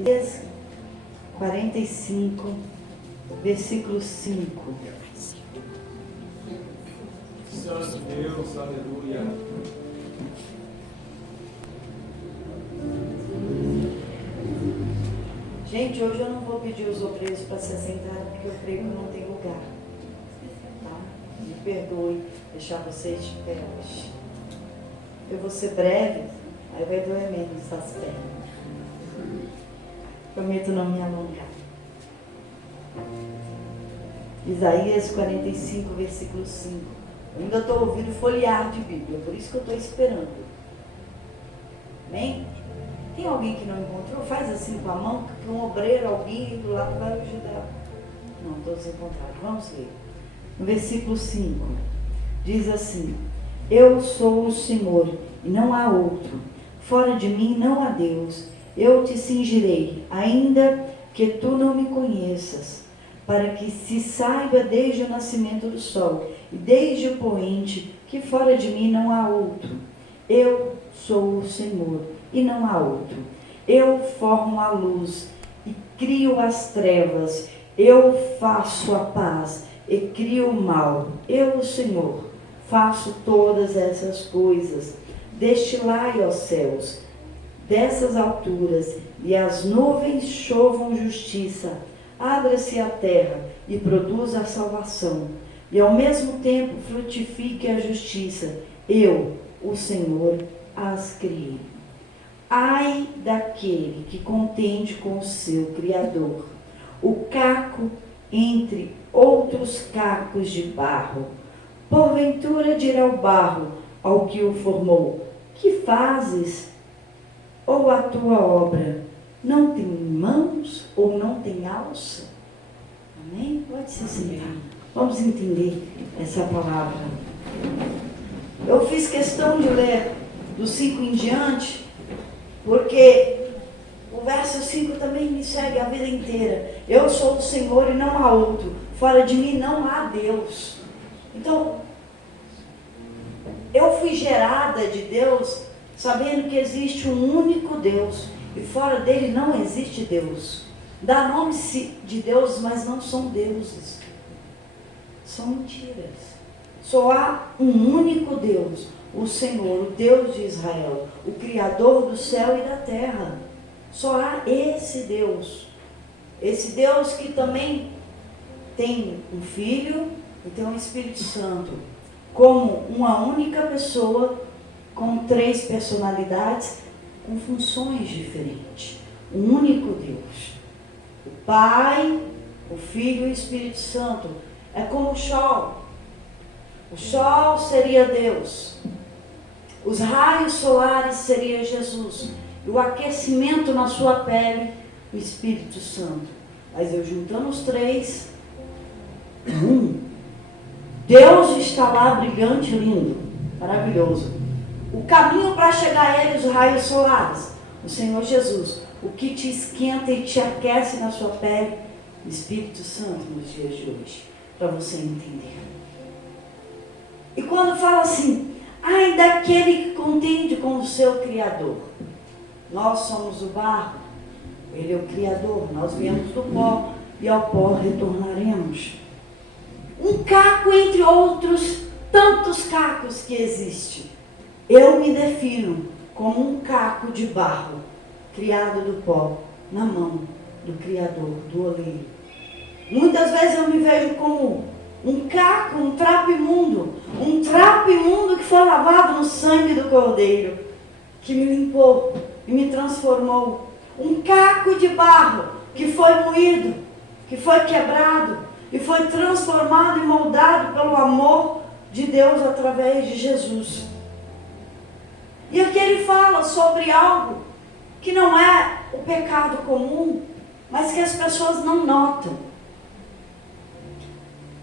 Isaías 45, versículo 5. Santo Deus, aleluia. Gente, hoje eu não vou pedir os obreiros para se assentarem, porque eu creio que não tem lugar. Tá? Me perdoe deixar vocês de pé hoje. Eu vou ser breve, aí vai doer menos as pernas. Prometo não me alongar. Isaías 45, versículo 5. Eu ainda estou ouvindo folhear de Bíblia, por isso que eu estou esperando. Amém? Tem alguém que não encontrou? Faz assim com a mão, que um obreiro, alguém do lado vai ajudar. Não, todos encontraram. Vamos ler. No versículo 5, diz assim: Eu sou o Senhor, e não há outro. Fora de mim não há Deus. Eu te cingirei, ainda que tu não me conheças, para que se saiba desde o nascimento do sol, e desde o poente, que fora de mim não há outro. Eu sou o Senhor, e não há outro. Eu formo a luz e crio as trevas. Eu faço a paz e crio o mal. Eu, o Senhor, faço todas essas coisas. Destilai, ó céus, dessas alturas, e as nuvens chovam justiça. Abra-se a terra e produza a salvação, e ao mesmo tempo frutifique a justiça. Eu, o Senhor, as criei. Ai daquele que contende com o seu Criador, o caco entre outros cacos de barro. Porventura dirá o barro ao que o formou: que fazes? Ou a tua obra não tem mãos ou não tem alça? Amém? Pode se sentar. Vamos entender essa palavra. Eu fiz questão de ler do 5 em diante, porque o verso 5 também me segue a vida inteira. Eu sou o Senhor e não há outro. Fora de mim não há Deus. Então, eu fui gerada de Deus sabendo que existe um único Deus. E fora dele não existe Deus. Dá nome de Deus, mas não são deuses. São mentiras. Só há um único Deus, o Senhor, o Deus de Israel, o Criador do céu e da terra. Só há esse Deus. Esse Deus que também tem um Filho e tem um Espírito Santo, como uma única pessoa, com 3 personalidades, com funções diferentes. Um único Deus. O Pai, o Filho e o Espírito Santo. É como o sol. O sol seria Deus. Os raios solares seria Jesus. E o aquecimento na sua pele, o Espírito Santo. Mas eu juntando os 3, Deus está lá brilhante, lindo, maravilhoso. O caminho para chegar a ele, os raios solares, o Senhor Jesus. O que te esquenta e te aquece na sua pele, o Espírito Santo nos dias de hoje. Para você entender. E quando fala assim: ai daquele que contende com o seu Criador. Nós somos o barro, ele é o Criador, nós viemos do pó e ao pó retornaremos. Um caco entre outros tantos cacos que existem. Eu me defino como um caco de barro, criado do pó, na mão do Criador, do oleiro. Muitas vezes eu me vejo como um caco, um trapo imundo que foi lavado no sangue do Cordeiro, que me limpou e me transformou. Um caco de barro que foi moído, que foi quebrado e foi transformado e moldado pelo amor de Deus através de Jesus. E aqui ele fala sobre algo que não é o pecado comum, mas que as pessoas não notam.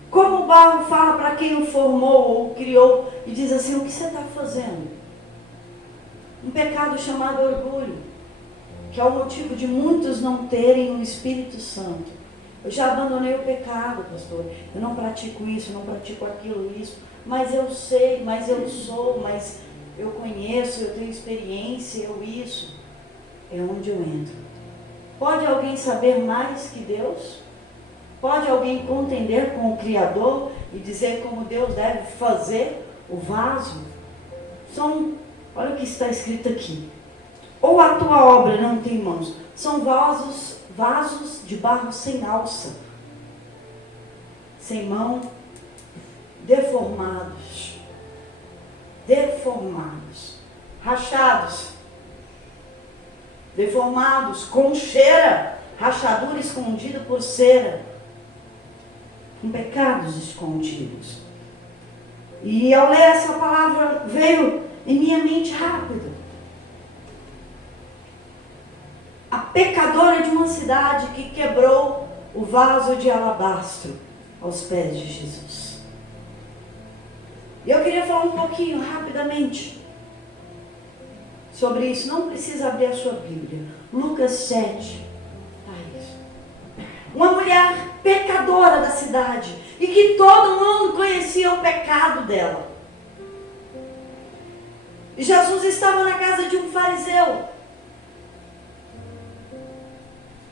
Como o barro fala para quem o formou ou o criou e diz assim: o que você está fazendo? Um pecado chamado orgulho, que é o motivo de muitos não terem o Espírito Santo. Eu já abandonei o pecado, pastor. Eu não pratico isso, não pratico aquilo, isso. Mas eu sei, mas eu sou, mas eu conheço, eu tenho experiência, eu isso. É onde eu entro. Pode alguém saber mais que Deus? Pode alguém contender com o Criador e dizer como Deus deve fazer o vaso? Olha o que está escrito aqui. Ou a tua obra não tem mãos. São vasos de barro sem alça, sem mão, deformados, rachados, deformados, com cheira, rachadura escondida por cera, com pecados escondidos. E ao ler essa palavra, veio em minha mente rápido a pecadora de uma cidade que quebrou o vaso de alabastro aos pés de Jesus. E eu queria falar um pouquinho, rapidamente, sobre isso. Não precisa abrir a sua Bíblia. Lucas 7. Uma mulher pecadora da cidade, e que todo mundo conhecia o pecado dela. E Jesus estava na casa de um fariseu.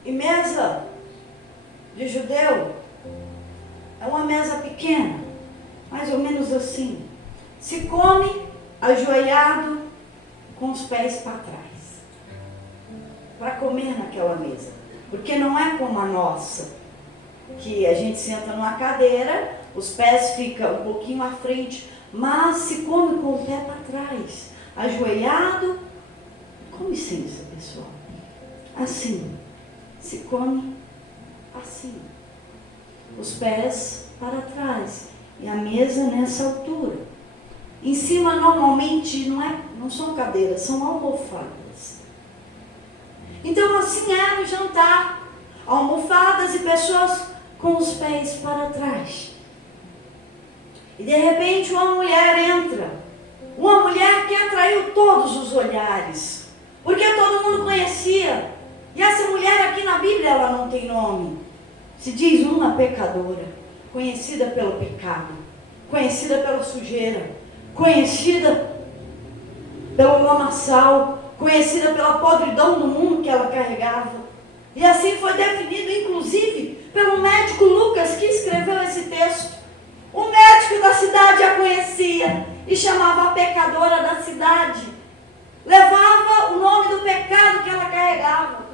E mesa de judeu é uma mesa pequena, mais ou menos assim. Se come ajoelhado com os pés para trás, para comer naquela mesa. Porque não é como a nossa, que a gente senta numa cadeira, os pés ficam um pouquinho à frente, mas se come com o pé para trás, ajoelhado. Com licença, pessoal. Assim, se come assim, os pés para trás, e a mesa nessa altura. Em cima normalmente não são cadeiras, são almofadas. Então assim era o jantar, almofadas e pessoas com os pés para trás. E de repente uma mulher entra, uma mulher que atraiu todos os olhares, porque todo mundo conhecia. E essa mulher aqui na Bíblia, ela não tem nome. Se diz uma pecadora, conhecida pelo pecado, conhecida pela sujeira, conhecida pelo lamaçal, conhecida pela podridão do mundo que ela carregava. E assim foi definido, inclusive, pelo médico Lucas, que escreveu esse texto. O médico da cidade a conhecia e chamava a pecadora da cidade. Levava o nome do pecado que ela carregava.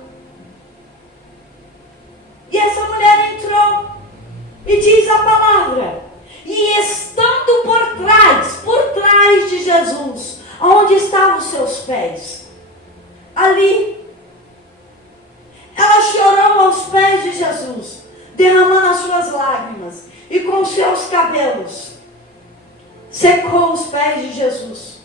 E essa mulher entrou e diz a palavra, e estando por trás de Jesus, onde estavam os seus pés, ali, ela chorou aos pés de Jesus, derramando as suas lágrimas, e com seus cabelos, secou os pés de Jesus,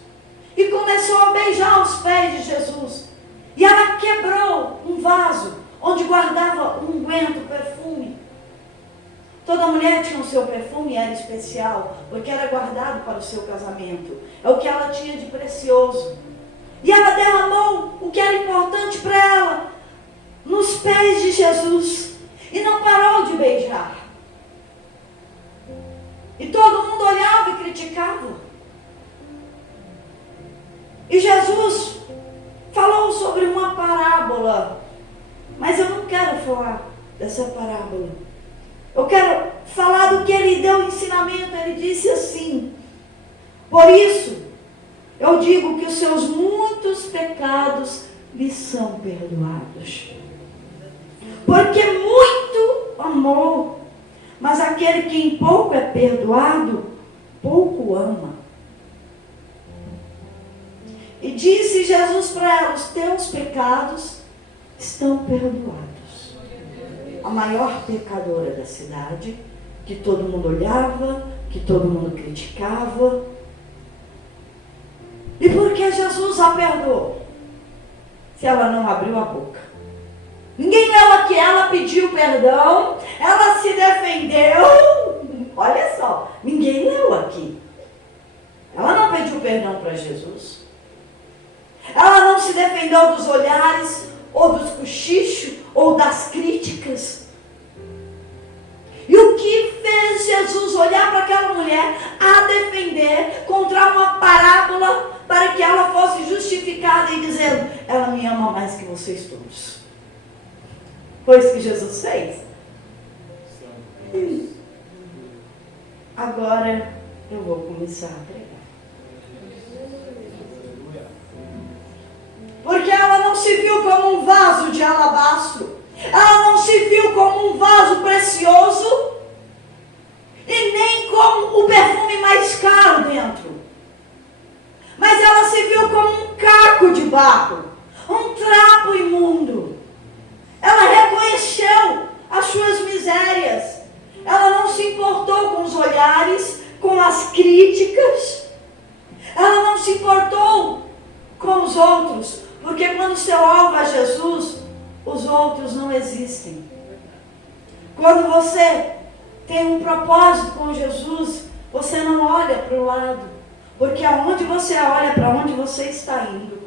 e começou a beijar os pés de Jesus, e ela quebrou um vaso, onde guardava um unguento, perfume. Toda mulher tinha o seu perfume e era especial, porque era guardado para o seu casamento. É o que ela tinha de precioso. E ela derramou o que era importante para ela nos pés de Jesus. E não parou de beijar. E todo mundo olhava e criticava. E Jesus falou sobre uma parábola. Mas eu não quero falar dessa parábola. Eu quero falar do que ele deu ensinamento. Ele disse assim: por isso, eu digo que os seus muitos pecados lhe são perdoados. Porque muito amou. Mas aquele que em pouco é perdoado, pouco ama. E disse Jesus para ela: os teus pecados estão perdoados. A maior pecadora da cidade, que todo mundo olhava, que todo mundo criticava. E por que Jesus a perdoou? Se ela não abriu a boca. Ninguém leu aqui, ela pediu perdão, ela se defendeu. Olha só, ninguém leu aqui. Ela não pediu perdão para Jesus. Ela não se defendeu dos olhares, ou dos cochichos, ou das críticas. E o que fez Jesus olhar para aquela mulher, a defender, contra uma parábola, para que ela fosse justificada e dizendo: ela me ama mais que vocês todos. Foi isso que Jesus fez. Agora eu vou começar a pregar. Porque ela não se viu como um vaso de alabastro. Ela não se viu como um vaso precioso. E nem como o perfume mais caro dentro. Mas ela se viu como um caco de barro. Um trapo imundo. Ela reconheceu as suas misérias. Ela não se importou com os olhares, com as críticas. Ela não se importou com os outros. Porque quando seu alvo é Jesus, os outros não existem. Quando você tem um propósito com Jesus, você não olha para o lado. Porque aonde você olha, para onde você está indo.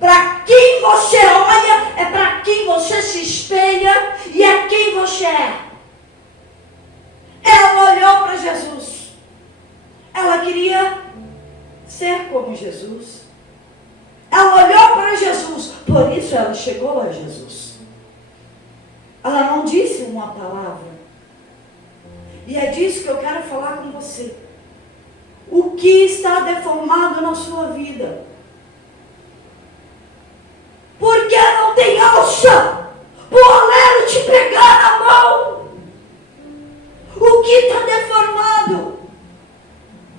Para quem você olha, é para quem você se espelha e é quem você é. Ela olhou para Jesus. Ela queria ser como Jesus. Ela olhou para Jesus. Por isso ela chegou a Jesus. Ela não disse uma palavra. E é disso que eu quero falar com você. O que está deformado na sua vida? Por que não tem alça para o oleiro te pegar na mão? O que está deformado?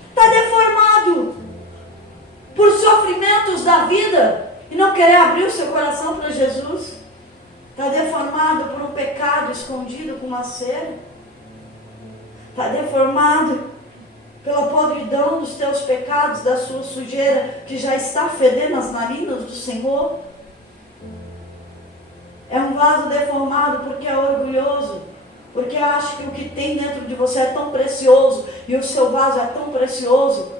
Está deformado por sofrimentos da vida e não querer abrir o seu coração para Jesus? Está deformado por um pecado escondido com uma cera? Está deformado pela podridão dos teus pecados, da sua sujeira que já está fedendo as narinas do Senhor? É um vaso deformado porque é orgulhoso, porque acha que o que tem dentro de você é tão precioso e o seu vaso é tão precioso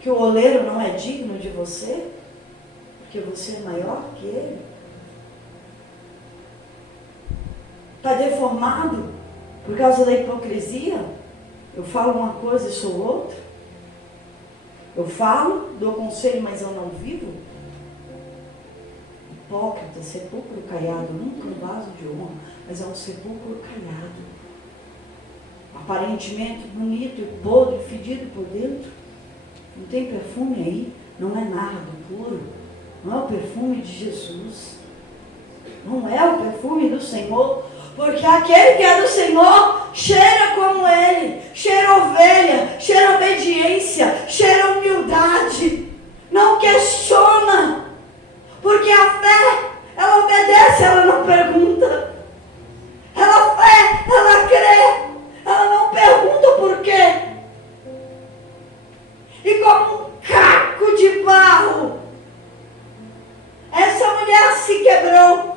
que o oleiro não é digno de você, porque você é maior que ele. Está deformado por causa da hipocrisia. Eu falo uma coisa e sou outra. Eu falo, dou conselho, mas eu não vivo. Hipócrita, sepulcro caiado, nunca um vaso de honra, mas é um sepulcro caiado. Aparentemente bonito, podre, fedido por dentro. Não tem perfume aí, não é nardo puro. Não é o perfume de Jesus. Não é o perfume do Senhor. Porque aquele que é do Senhor cheira como Ele, cheira ovelha, cheira obediência, cheira humildade, não questiona, porque a fé, ela obedece, ela não pergunta, ela crê, ela não pergunta o porquê, e como um caco de barro, essa mulher se quebrou.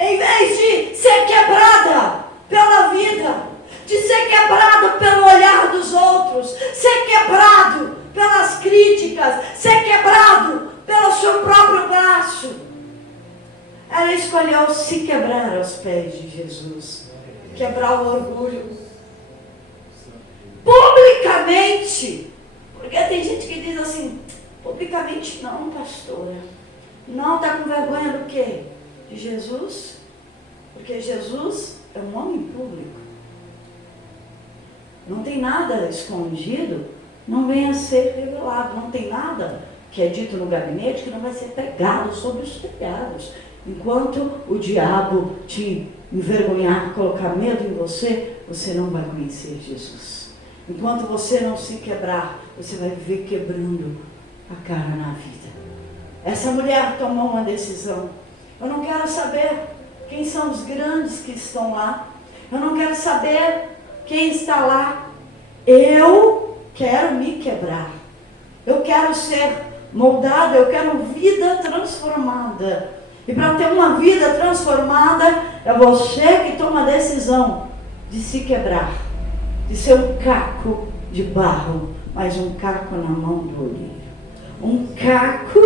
Em vez de ser quebrada pela vida, de ser quebrado pelo olhar dos outros, ser quebrado pelas críticas, ser quebrado pelo seu próprio braço, ela escolheu se quebrar aos pés de Jesus, quebrar o orgulho, publicamente, porque tem gente que diz assim, publicamente não, pastora, não, está com vergonha do quê? De Jesus, porque Jesus é um homem público. Não tem nada escondido, não vem a ser revelado. Não tem nada que é dito no gabinete que não vai ser pregado sobre os telhados. Enquanto o diabo te envergonhar, colocar medo em você, você não vai conhecer Jesus. Enquanto você não se quebrar, você vai viver quebrando a cara na vida. Essa mulher tomou uma decisão. Eu não quero saber quem são os grandes que estão lá. Eu não quero saber quem está lá. Eu quero me quebrar. Eu quero ser moldada. Eu quero vida transformada. E para ter uma vida transformada, é você que toma a decisão de se quebrar. De ser um caco de barro, mas um caco na mão do oleiro. Um caco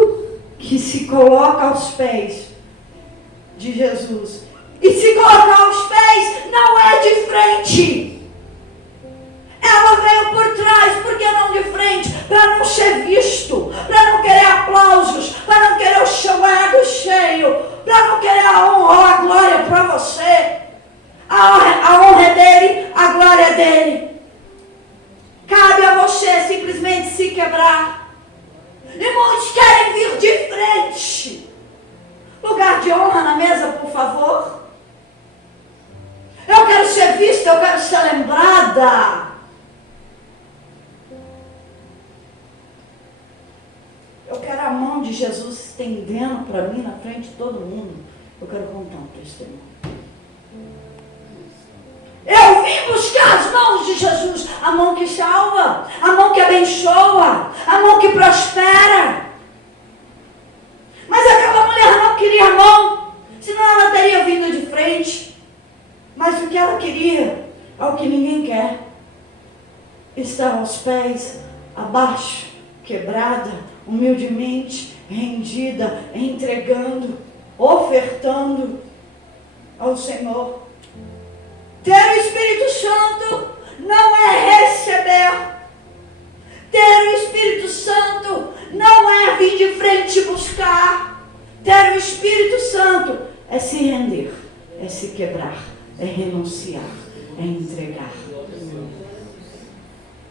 que se coloca aos pés de Jesus. E se colocar aos pés não é de frente. Ela veio por trás, por que não de frente? Para não ser visto, para não querer aplausos, para não querer o seu ego cheio, para não querer ser lembrada. Eu quero a mão de Jesus estendendo para mim na frente de todo mundo. Eu quero contar um testemunho. Eu vim buscar as mãos de Jesus, a mão que salva, a mão que abençoa, a mão que prospera. Mas aquela mulher não queria a mão, senão ela teria vindo de frente. Mas o que ela queria é o que ninguém quer. Estar aos pés, abaixo, quebrada, humildemente, rendida, entregando, ofertando ao Senhor. Ter o Espírito Santo não é receber. Ter o Espírito Santo não é vir de frente buscar. Ter o Espírito Santo é se render, é se quebrar, é renunciar, é entregar.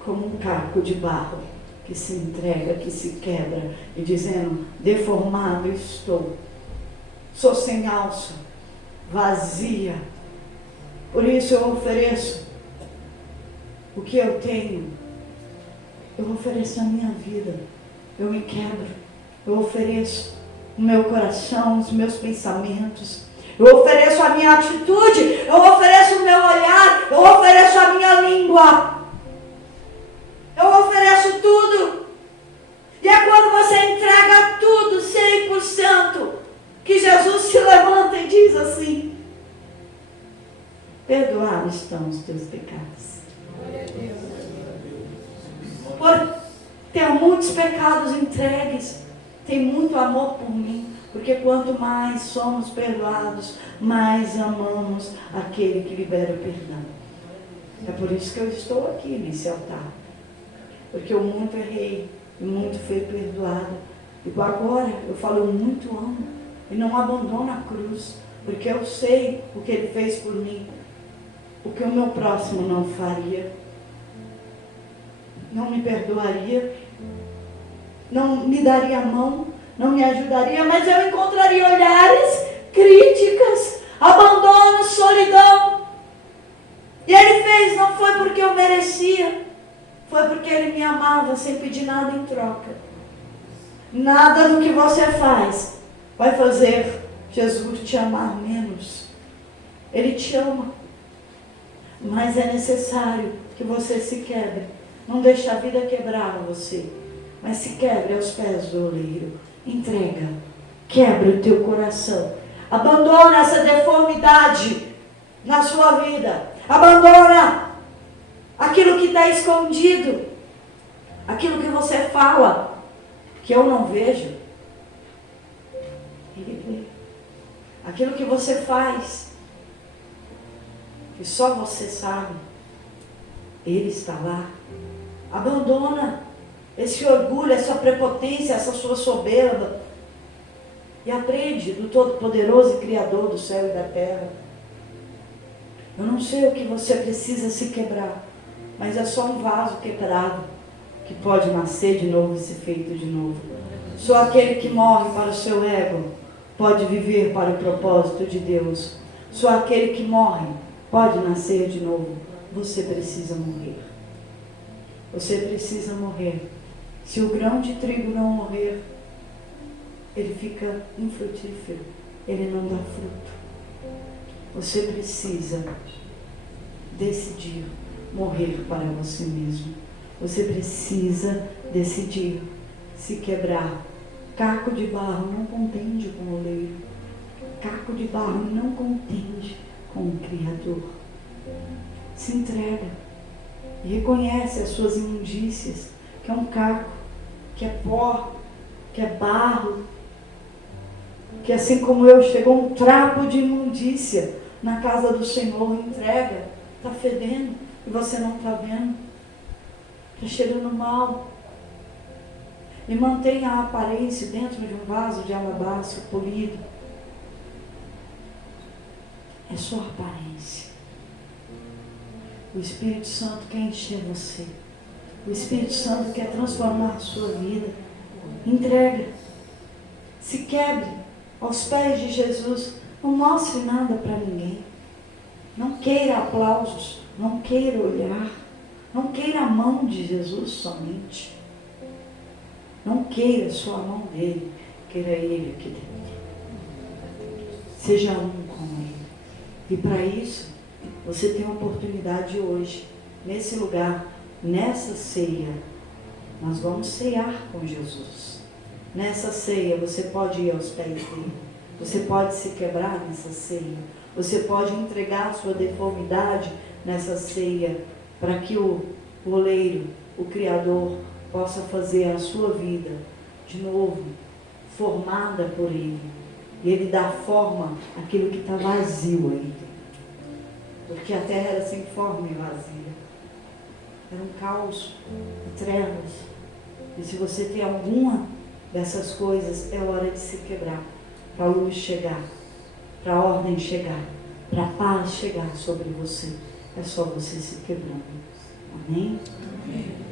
Como um caco de barro que se entrega, que se quebra, e dizendo: deformado estou, sou sem alça, vazia. Por isso eu ofereço o que eu tenho. Eu ofereço a minha vida. Eu me quebro. Eu ofereço o meu coração, os meus pensamentos. Eu ofereço a minha atitude. Eu ofereço o meu olhar. Eu ofereço a minha língua. Eu ofereço tudo. E é quando você entrega tudo, 100%, que Jesus se levanta e diz assim: perdoados estão os teus pecados. Por ter muitos pecados entregues, tem muito amor por mim, porque quanto mais somos perdoados, mais amamos aquele que libera o perdão. É por isso que eu estou aqui nesse altar, porque eu muito errei e muito fui perdoada. E agora eu falo: eu muito amo e não abandono a cruz, porque eu sei o que Ele fez por mim, o que o meu próximo não faria, não me perdoaria, não me daria a mão, não me ajudaria, mas eu encontraria olhares, críticas, abandono, solidão. E Ele fez, não foi porque eu merecia, foi porque Ele me amava sem pedir nada em troca. Nada do que você faz vai fazer Jesus te amar menos. Ele te ama. Mas é necessário que você se quebre. Não deixe a vida quebrar você, mas se quebre aos pés do oleiro. Entrega. Quebra o teu coração. Abandona essa deformidade na sua vida. Abandona aquilo que está escondido. Aquilo que você fala, que eu não vejo. Ele vê. Aquilo que você faz, que só você sabe, Ele está lá. Abandona esse orgulho, essa prepotência, essa sua soberba, e aprende do Todo-Poderoso e Criador do céu e da terra. Eu não sei o que você precisa se quebrar, mas é só um vaso quebrado que pode nascer de novo e ser feito de novo. Só aquele que morre para o seu ego pode viver para o propósito de Deus. Só aquele que morre pode nascer de novo. Você precisa morrer. Você precisa morrer. Se o grão de trigo não morrer, ele fica infrutífero. Ele não dá fruto. Você precisa decidir morrer para você mesmo. Você precisa decidir se quebrar. Caco de barro não contende com o oleiro. Caco de barro não contende com o Criador. Se entrega e reconhece as suas imundícias, que é um caco, que é pó, que é barro, que assim como eu, chegou um trapo de imundícia na casa do Senhor. Entrega. Está fedendo e você não está vendo. Está cheirando mal. E mantenha a aparência dentro de um vaso de alabastro polido. É só aparência. O Espírito Santo quer encher você. O Espírito Santo quer transformar a sua vida. Entrega. Se quebre aos pés de Jesus. Não mostre nada para ninguém. Não queira aplausos. Não queira olhar. Não queira a mão de Jesus somente. Não queira só a mão dele. Queira ele aqui dentro. Seja um com ele. E para isso, você tem a oportunidade hoje, nesse lugar, nessa ceia. Nós vamos ceiar com Jesus. Nessa ceia, você pode ir aos pés dele. Você pode se quebrar nessa ceia. Você pode entregar a sua deformidade nessa ceia, para que o oleiro, o Criador, possa fazer a sua vida de novo, formada por ele. E ele dá forma àquilo que está vazio aí. Porque a terra era sem forma e vazia. Era um caos, trevas. E se você tem alguma dessas coisas, é hora de se quebrar. Para a luz chegar, para a ordem chegar, para a paz chegar sobre você. É só você se quebrando. Amém? Amém.